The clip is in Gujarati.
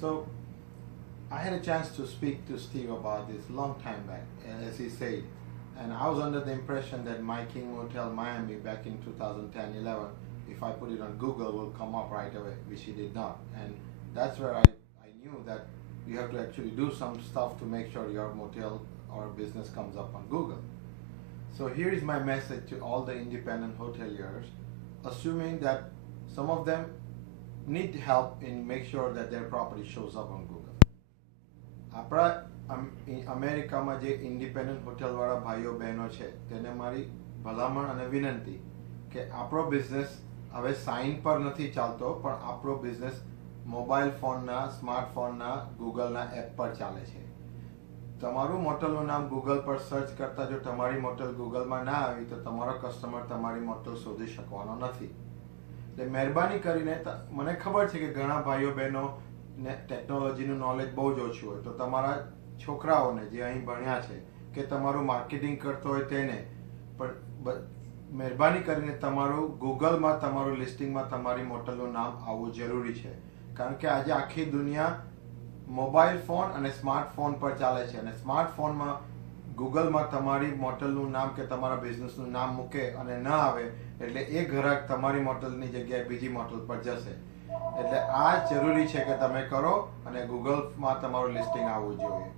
So I had a chance to speak to Steve about this long time back, as he said, and I was under the impression that My King Hotel Miami back in 2010-11, if I put it on Google, will come up right away, which he did not, and that's where I knew that you have to actually do some stuff to make sure your motel or business comes up on Google. So here is my message to all the independent hoteliers, assuming that some of them need help in make sure that their property shows up on Google. આપણા અમેરિકામાં જે ઇન્ડિપેન્ડન્ટ હોટલવાળા ભાઈઓ બહેનો છે તેને મારી ભલામણ અને વિનંતી કે આપણો બિઝનેસ હવે સાઇન પર નથી ચાલતો પણ આપણો બિઝનેસ મોબાઈલ ફોનના સ્માર્ટફોનના ગૂગલના એપ પર ચાલે છે. તમારું મોટલનું નામ ગૂગલ પર સર્ચ કરતા જો તમારી મોટલ ગૂગલમાં ના આવી તો તમારો કસ્ટમર તમારી મોટલ શોધી શકવાનો નથી. એટલે મહેરબાની કરીને મને ખબર છે કે ઘણા ભાઈઓ બહેનો ને ટેકનોલોજીનું નોલેજ બહુ જ ઓછું હોય તો તમારા છોકરાઓને જે અહીં ભણ્યા છે કે તમારું માર્કેટિંગ કરતો હોય તેને પણ મહેરબાની કરીને તમારું ગૂગલમાં તમારું લિસ્ટિંગમાં તમારી મોટલનું નામ આવવું જરૂરી છે. કારણ કે આજે આખી દુનિયા મોબાઈલ ફોન અને સ્માર્ટફોન પર ચાલે છે અને સ્માર્ટફોનમાં ગૂગલમાં તમારી મોટલનું નામ કે તમારા બિઝનેસનું નામ મૂકે અને ન આવે એટલે એ ગ્રાહક તમારી મોટલની જગ્યાએ બીજી મોટલ પર જશે. એટલે આ જરૂરી છે કે તમે કરો અને ગૂગલમાં તમારું લિસ્ટિંગ આવવું જોઈએ.